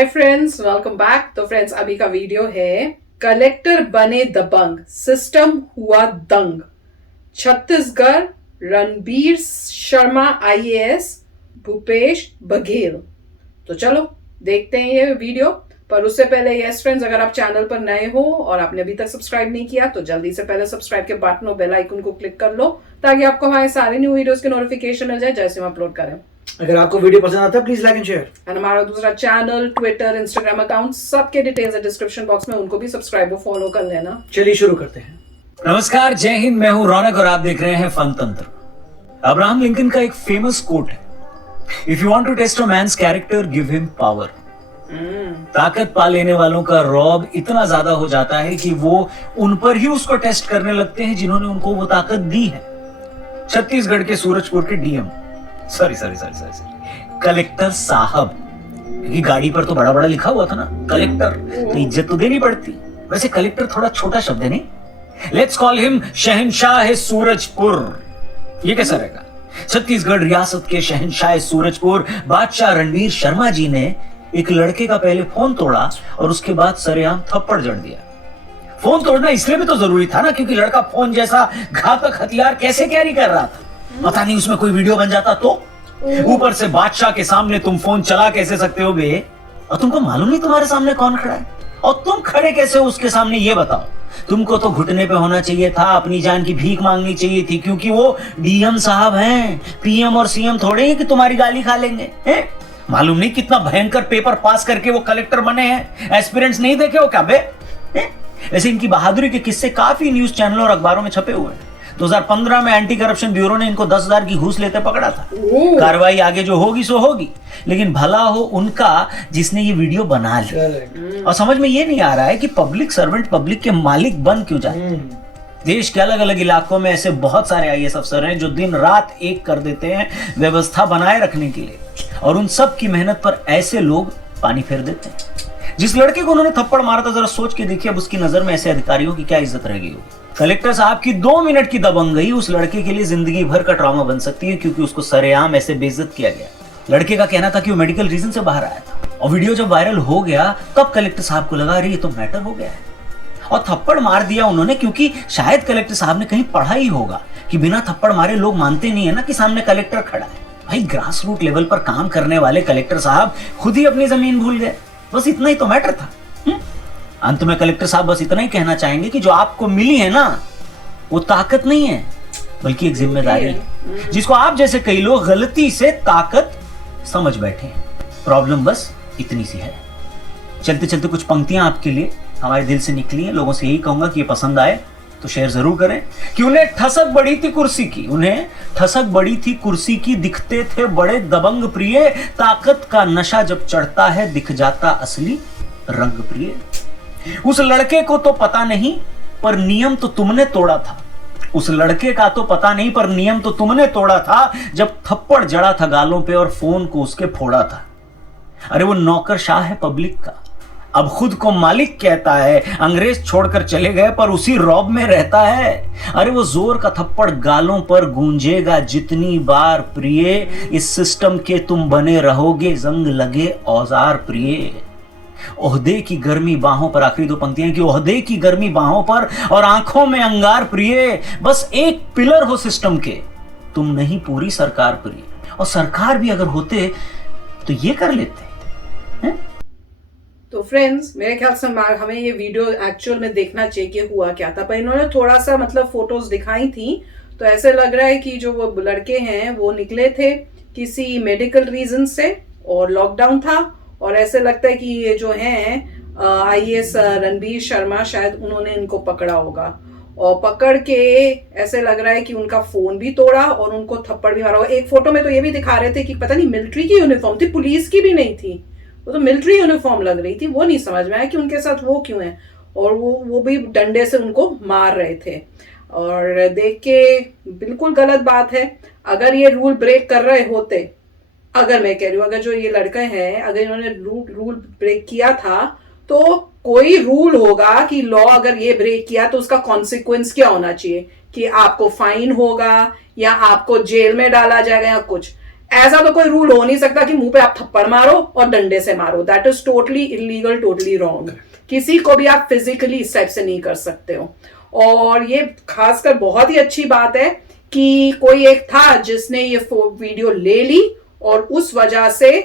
Hi friends, welcome back. तो friends, अभी का वीडियो है कलेक्टर बने दबंग, सिस्टम हुआ दंग। छत्तीसगढ़, रणबीर शर्मा आईएएस, भूपेश बघेल। तो चलो देखते हैं ये वीडियो। पर उससे पहले यस फ्रेंड्स, अगर आप चैनल पर नए हो और आपने अभी तक सब्सक्राइब नहीं किया तो जल्दी से पहले सब्सक्राइब के बटन और बेल आइकन को क्लिक कर लो ताकि आपको हमारे सारे न्यू वीडियोस के नोटिफिकेशन मिल जाए जैसे हम अपलोड करें। अगर आपको वीडियो पसंद आता है please like and share. And हमारा दूसरा चैनल, ट्विटर, इंस्टाग्राम अकाउंट, सबके डिटेल्स है डिस्क्रिप्शन बॉक्स में, उनको भी सब्सक्राइब और फॉलो कर लेना। चलिए शुरू करते हैं। नमस्कार, जय हिंद। मैं हूं रौनक और आप देख रहे हैं फन तंत्र। अब्राहम लिंकन का एक फेमस कोट है, if you want to test a man's character give him power. ताकत पा लेने वालों का रौब इतना ज्यादा हो जाता है कि वो उन पर ही उसको टेस्ट करने लगते हैं जिन्होंने उनको वो ताकत दी है। छत्तीसगढ़ के सूरजपुर के डीएम सॉरी कलेक्टर साहब, क्योंकि गाड़ी पर तो बड़ा बड़ा लिखा हुआ था ना कलेक्टर, तो इज्जत तो देनी पड़ती। वैसे कलेक्टर थोड़ा छोटा शब्द है नहीं, लेट्स कॉल हिम शहंशाह सूरजपुर। ये कैसा रहेगा? छत्तीसगढ़ रियासत के शहंशाह सूरजपुर बादशाह रणबीर शर्मा जी ने एक लड़के का पहले फोन तोड़ा और उसके बाद सरेआम थप्पड़ जड़ दिया। फोन तोड़ना इसलिए भी तो जरूरी था ना, क्योंकि लड़का फोन जैसा घातक हथियार कैसे कैरी कर रहा था, पता नहीं उसमें कोई वीडियो बन जाता तो। ऊपर से बादशाह के सामने तुम फोन चला कैसे सकते हो बे? और तुमको मालूम नहीं तुम्हारे सामने कौन खड़ा है, और तुम खड़े कैसे हो उसके सामने, ये बताओ। तुमको तो घुटने पे होना चाहिए था, अपनी जान की भीख मांगनी चाहिए थी, क्योंकि वो डीएम साहब हैं, पीएम और सीएम थोड़े ही कि तुम्हारी गाली खा लेंगे। हैं? मालूम नहीं कितना भयंकर पेपर पास करके वो कलेक्टर बने हैं, एस्पिरेंट्स नहीं देखे हो क्या बे? वैसे इनकी बहादुरी के किस्से काफी न्यूज चैनलों और अखबारों में छपे हुए हैं। 2015 में एंटी करप्शन ब्यूरो ने इनको 10,000 की घूस लेते पकड़ा था। कार्रवाई आगे जो होगी सो होगी, लेकिन भला हो उनका जिसने ये वीडियो बना लिया। और समझ में ये नहीं आ रहा है कि पब्लिक सर्वेंट पब्लिक के मालिक बन क्यों जाए। देश के अलग अलग इलाकों में ऐसे बहुत सारे आईएएस अफसर हैं जो दिन रात एक कर देते हैं व्यवस्था बनाए रखने के लिए, और उन सब की मेहनत पर ऐसे लोग पानी फेर देते हैं। जिस लड़के को उन्होंने थप्पड़ मारा था, जरा सोच के देखिए अब उसकी नजर में ऐसे अधिकारियों की क्या इज्जत रह गई होगी। कलेक्टर साहब की 2 मिनट की दबंगई उस लड़के के लिए जिंदगी भर का ट्रॉमा बन सकती है, क्योंकि उसको सरेआम ऐसे बेइज्जत किया गया। लड़के का कहना था कि वो मेडिकल रीजन से बाहर आया था, और वीडियो जब वायरल हो गया तब कलेक्टर साहब को लगा अरे ये तो मैटर हो गया है, और थप्पड़ मार दिया उन्होंने, क्योंकि शायद कलेक्टर साहब ने कहीं पढ़ा ही होगा कि बिना थप्पड़ मारे लोग मानते नहीं है ना कि सामने कलेक्टर खड़ा है। भाई ग्रास रूट लेवल पर काम करने वाले कलेक्टर साहब खुद ही अपनी जमीन भूल गए, बस इतना ही तो मैटर था। अंत में कलेक्टर साहब बस इतना ही कहना चाहेंगे कि जो आपको मिली है ना वो ताकत नहीं है बल्कि एक जिम्मेदारी है, जिसको आप जैसे कई लोग गलती से ताकत समझ बैठे हैं। प्रॉब्लम बस इतनी सी है। चलते चलते कुछ पंक्तियां आपके लिए हमारे दिल से निकली हैं। लोगों से यही कहूंगा कि ये पसंद आए तो शेयर जरूर करें। कि उन्हें ठसक बड़ी थी कुर्सी की, उन्हें ठसक बड़ी थी कुर्सी की, दिखते थे बड़े दबंग प्रिय, ताकत का नशा जब चढ़ता है दिख जाता असली रंग प्रिय। उस लड़के को तो पता नहीं पर नियम तो तुमने तोड़ा था, उस लड़के का तो पता नहीं पर नियम तो तुमने तोड़ा था, जब थप्पड़ जड़ा था गालों पे और फोन को उसके फोड़ा था। अरे वो नौकरशाह है पब्लिक का, अब खुद को मालिक कहता है, अंग्रेज छोड़कर चले गए पर उसी रौब में रहता है। अरे वो जोर का थप्पड़ गालों पर गूंजेगा जितनी बार प्रिय, इस सिस्टम के तुम बने रहोगे जंग लगे औजार प्रिय। ओहदे की गर्मी बाहों पर, आखिरी 2 पंक्तियां कि ओहदे की गर्मी बाहों पर और आंखों में अंगार प्रिय, बस एक पिलर हो सिस्टम के, तुम नहीं पूरी सरकार प्रिय। और सरकार भी अगर होते तो ये कर लेते हैं? तो फ्रेंड्स, मेरे ख्याल से हमें ये वीडियो एक्चुअल में देखना चाहिए कि हुआ क्या था। पर इन्होंने थोड़ा सा मतलब फोटोज दिखाई थी तो ऐसे लग रहा है कि जो वो लड़के हैं वो निकले थे किसी मेडिकल रीजन से और लॉकडाउन था, और ऐसे लगता है कि ये जो हैं आईएएस रणबीर शर्मा, शायद उन्होंने इनको पकड़ा होगा, और पकड़ के ऐसे लग रहा है कि उनका फोन भी तोड़ा और उनको थप्पड़ भी मारा होगा। एक फोटो में तो ये भी दिखा रहे थे कि पता नहीं मिलिट्री की यूनिफॉर्म थी, पुलिस की भी नहीं थी, वो तो मिलिट्री यूनिफॉर्म लग रही थी। वो नहीं समझ में आया कि उनके साथ वो क्यों है, और वो भी डंडे से उनको मार रहे थे। और देख के बिल्कुल गलत बात है। अगर ये रूल ब्रेक कर रहे होते, अगर मैं कह रही हूँ अगर जो ये लड़के हैं अगर इन्होंने रूल ब्रेक किया था तो कोई रूल होगा कि लॉ अगर ये ब्रेक किया तो उसका कॉन्सिक्वेंस क्या होना चाहिए, कि आपको फाइन होगा या आपको जेल में डाला जाएगा या कुछ। ऐसा तो कोई रूल हो नहीं सकता कि मुंह पे आप थप्पड़ मारो और डंडे से मारो। That is totally illegal, totally wrong. किसी को भी आप फिजिकली इस टाइप से नहीं कर सकते हो। और ये खासकर बहुत ही अच्छी बात है कि कोई एक था जिसने ये वीडियो ले ली और उस वजह से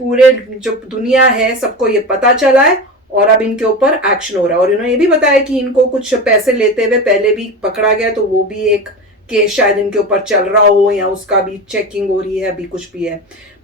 पूरे जो दुनिया है सबको ये पता चला है और अब इनके ऊपर एक्शन हो रहा है। और इन्होंने ये भी बताया कि इनको कुछ पैसे लेते हुए पहले भी पकड़ा गया, तो वो भी एक केस शायद इनके ऊपर चल रहा हो या उसका भी चेकिंग हो रही है, अभी कुछ भी है।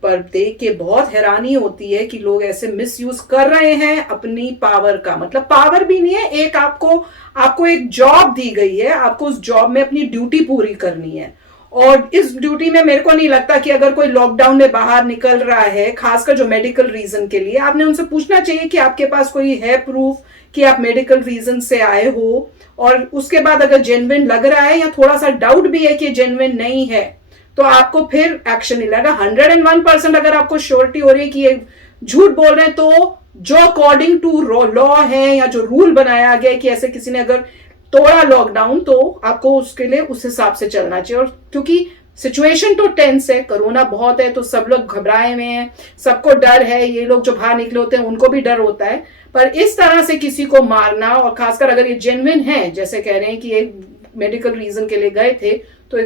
पर देख के बहुत हैरानी होती है कि लोग ऐसे मिसयूज कर रहे हैं अपनी पावर का। मतलब पावर भी नहीं है, एक आपको एक जॉब दी गई है, आपको उस जॉब में अपनी ड्यूटी पूरी करनी है। और इस ड्यूटी में मेरे को नहीं लगता कि अगर कोई लॉकडाउन में बाहर निकल रहा है, खासकर जो मेडिकल रीजन के लिए, आपने उनसे पूछना चाहिए कि आपके पास कोई है प्रूफ कि आप मेडिकल रीजन से आए हो। और उसके बाद अगर जेन्युइन लग रहा है या थोड़ा सा डाउट भी है कि जेन्युइन नहीं है, तो आपको फिर एक्शन नहीं लगेगा। 101% अगर आपको श्योरिटी हो रही है कि ये झूठ बोल रहे हैं, तो जो अकॉर्डिंग टू लॉ है या जो रूल बनाया गया है कि ऐसे किसी ने अगर तोड़ा लॉकडाउन, तो आपको उसके लिए उस हिसाब से चलना चाहिए। और क्योंकि सिचुएशन तो टेंस है, कोरोना बहुत है, तो सब लोग घबराए हुए हैं, सबको डर है। ये लोग जो बाहर निकले होते हैं उनको भी डर होता है। पर इस तरह से किसी को मारना, और खासकर अगर ये जेन्युइन है, जैसे कह रहे हैं कि एक मेडिकल रीजन के लिए गए थे, तो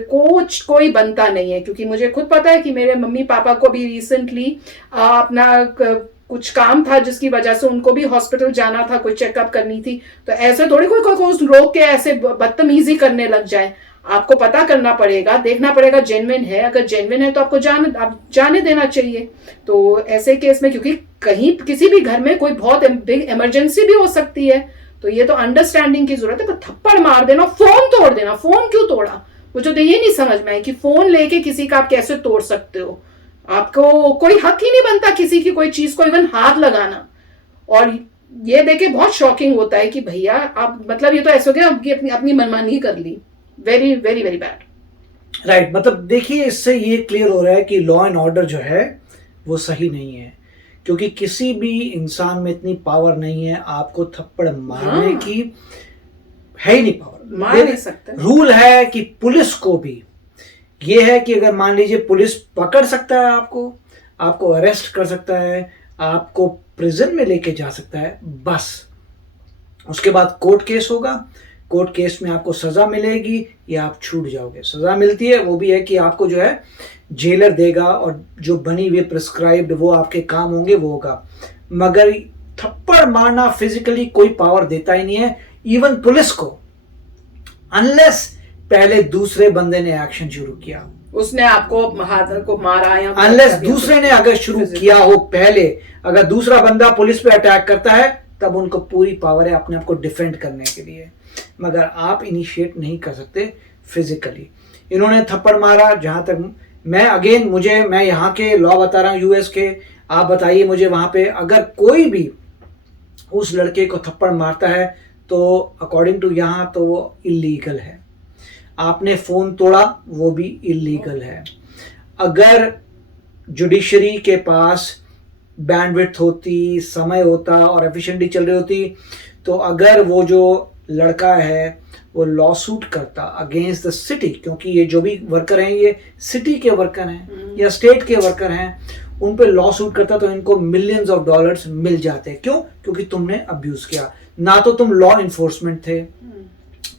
कोई बनता नहीं है। क्योंकि मुझे खुद पता है कि मेरे मम्मी पापा को भी रिसेंटली अपना कुछ काम था जिसकी वजह से उनको भी हॉस्पिटल जाना था, कोई चेकअप करनी थी। तो ऐसे थोड़ी कोई रोक के ऐसे बदतमीजी करने लग जाए। आपको पता करना पड़ेगा, देखना पड़ेगा जेन्युइन है। अगर जेन्युइन है तो आपको जाने देना चाहिए। तो ऐसे केस में, क्योंकि कहीं किसी भी घर में कोई बहुत बिग इमरजेंसी भी हो सकती है, तो ये तो अंडरस्टैंडिंग की जरूरत है। पर थप्पड़ मार देना, फोन तोड़ देना, फोन क्यों तोड़ा? मुझे तो ये नहीं समझ में आया कि फोन लेके किसी का आप कैसे तोड़ सकते हो। आपको कोई हक ही नहीं बनता किसी की कोई चीज को इवन हाथ लगाना। और ये देखे बहुत शॉकिंग होता है कि भैया आप, मतलब ये तो ऐसा हो गया कि अपनी मनमानी कर ली। Very very very bad. Right, मतलब देखिए इससे ये क्लियर हो रहा है कि लॉ एंड ऑर्डर जो है वो सही नहीं है, क्योंकि किसी भी इंसान में इतनी पावर नहीं है आपको थप्पड़ मारने की, है ही नहीं पावर, मार नहीं सकते। रूल है कि पुलिस को भी ये है कि अगर मान लीजिए पुलिस पकड़ सकता है आपको अरेस्ट कर सकता है, आपको प्रिजन में लेके जा सकता है, बस उसके बाद कोर्ट केस होगा। कोर्ट केस में आपको सजा मिलेगी या आप छूट जाओगे। सजा मिलती है, वो भी है कि आपको जो है जेलर देगा और जो बनी हुई प्रिस्क्राइब्ड वो आपके काम होंगे, वो होगा। मगर थप्पड़ मारना फिजिकली कोई पावर देता ही नहीं है इवन पुलिस को, अनलेस पहले दूसरे बंदे ने एक्शन शुरू किया, उसने आपको हाथ को मारा, या अनलेस दूसरे ने अगर शुरू किया हो पहले। अगर दूसरा बंदा पुलिस पे अटैक करता है तब उनको पूरी पावर है अपने आप को डिफेंड करने के लिए, मगर आप इनिशिएट नहीं कर सकते फिजिकली। इन्होंने थप्पड़ मारा, जहां तक मैं यहाँ के लॉ बता रहा हूँ यूएस के, आप बताइए मुझे वहां पे अगर कोई भी उस लड़के को थप्पड़ मारता है तो अकॉर्डिंग टू यहाँ तो वो इलीगल है। आपने फोन तोड़ा, वो भी इलीगल है। अगर जुडिशरी के पास बैंडविड्थ होती, समय होता और एफिशिएंटली चल रही होती, तो अगर वो जो लड़का है वो लॉ सूट करता अगेंस्ट द सिटी, क्योंकि ये जो भी वर्कर हैं ये सिटी के वर्कर हैं या स्टेट के वर्कर हैं, उन पे लॉ सूट करता तो इनको मिलियंस ऑफ डॉलर्स मिल जाते। क्यों? क्योंकि तुमने अब्यूज किया। ना तो तुम लॉ इन्फोर्समेंट थे,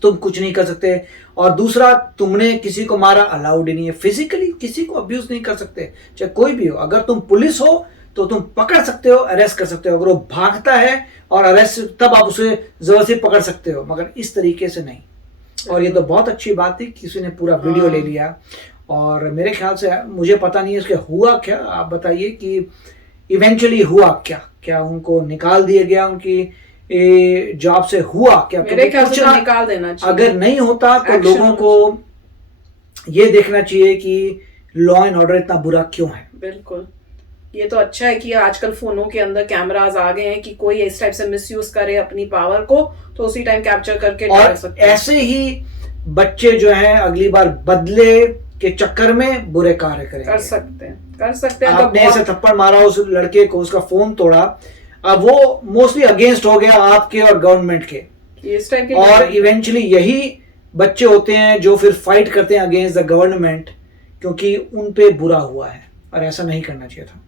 तुम कुछ नहीं कर सकते, और दूसरा तुमने किसी को मारा, अलाउड ही नहीं है। फिजिकली किसी को अब्यूज नहीं कर सकते, चाहे कोई भी हो। अगर तुम पुलिस हो तो तुम पकड़ सकते हो, अरेस्ट कर सकते हो। अगर वो भागता है और अरेस्ट, तब आप उसे जबरदस्ती पकड़ सकते हो, मगर इस तरीके से नहीं। और ये तो बहुत अच्छी बात थी, किसी ने पूरा वीडियो ले लिया। और मेरे ख्याल से, मुझे पता नहीं है इसके हुआ क्या, आप बताइए कि इवेंचुअली हुआ क्या उनको निकाल दिया गया उनकी जॉब से, हुआ क्या? मेरे ख्याल से निकाल देना चाहिए। अगर नहीं होता तो लोगों को ये देखना चाहिए कि लॉ एंड ऑर्डर इतना बुरा क्यों है। बिल्कुल, ये तो अच्छा है कि आजकल फोनों के अंदर कैमरास आ गए हैं कि कोई इस टाइप से मिसयूज करे अपनी पावर को, तो उसी टाइम कैप्चर करके डाल सकते हैं। ऐसे ही बच्चे जो हैं अगली बार बदले के चक्कर में बुरे कार्य करेंगे, कर सकते हैं। आपने ऐसे थप्पड़ मारा उस लड़के को, उसका फोन तोड़ा, अब वो मोस्टली अगेंस्ट हो गया आपके और गवर्नमेंट के, इस टाइप के। और इवेंचुअली यही बच्चे होते हैं जो फिर फाइट करते हैं अगेंस्ट द गवर्नमेंट, क्योंकि उन पे बुरा हुआ है। और ऐसा नहीं करना चाहिए था।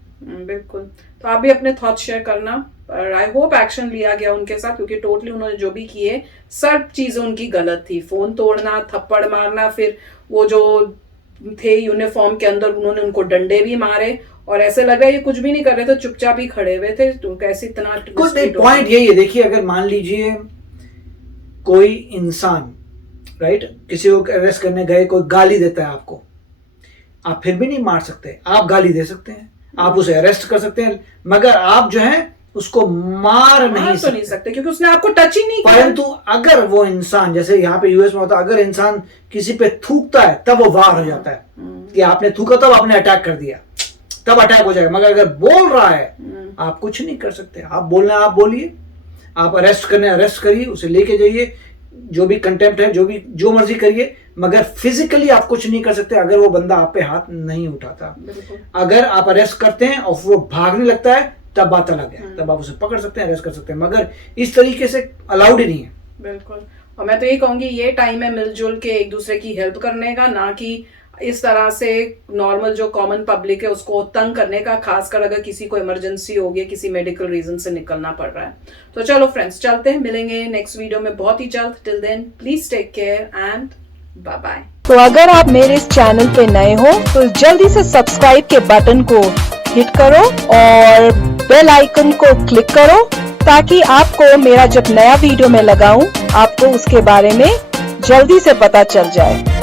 बिल्कुल। तो आप भी अपने थॉट्स शेयर करना, पर आई होप एक्शन लिया गया उनके साथ, क्योंकि टोटली उन्होंने जो भी किए सब चीजें उनकी गलत थी। फोन तोड़ना, थप्पड़ मारना, फिर वो जो थे यूनिफॉर्म के अंदर उन्होंने उनको डंडे भी मारे, और ऐसे लगा ये कुछ भी नहीं कर रहे थे, चुपचाप ही खड़े हुए थे। तो कैसे इतना कुछ नहीं, पॉइंट यही है, देखिए अगर मान लीजिए कोई इंसान राइट किसी को अरेस्ट करने गए, कोई गाली देता है आपको, आप फिर भी नहीं मार सकते, आप गाली दे सकते हैं, आप उसे अरेस्ट कर सकते हैं, मगर आप जो है उसको मार नहीं सकते क्योंकि उसने आपको टच ही नहीं किया। परंतु अगर वो इंसान, जैसे यहाँ पे यूएस में होता है, अगर इंसान किसी पे थूकता है तब वो वार हो जाता है कि आपने थूका तब आपने अटैक कर दिया, तब अटैक हो जाएगा। मगर अगर बोल रहा है आप कुछ नहीं कर सकते, आप बोलना आप बोलिए, आप अरेस्ट करने अरेस्ट करिए, उसे लेके जाइए, जो भी कंटेम्प्ट है जो मर्जी करिए, मगर फिजिकली आप कुछ नहीं कर सकते अगर वो बंदा आप पे हाथ नहीं उठाता। अगर आप अरेस्ट करते हैं और वो भागने लगता है तब बात अलग है, तब आप उसे पकड़ सकते हैं, अरेस्ट कर सकते हैं, मगर इस तरीके से अलाउड ही नहीं है। बिल्कुल। और मैं तो ये कहूंगी ये टाइम है मिलजुल के एक दूसरे की हेल्प करने का, ना कि इस तरह से नॉर्मल जो कॉमन पब्लिक है उसको तंग करने का, खासकर अगर किसी को इमरजेंसी हो गई, किसी मेडिकल रीजन से निकलना पड़ रहा है। तो चलो फ्रेंड्स, चलते हैं, मिलेंगे नेक्स्ट वीडियो में बहुत ही जल्द। Till then please take care and bye bye. तो अगर आप मेरे इस चैनल पे नए हो तो जल्दी से सब्सक्राइब के बटन को हिट करो और बेल आइकन को क्लिक करो, ताकि आपको मेरा जब नया वीडियो मैं लगाऊं आपको उसके बारे में जल्दी से पता चल जाए।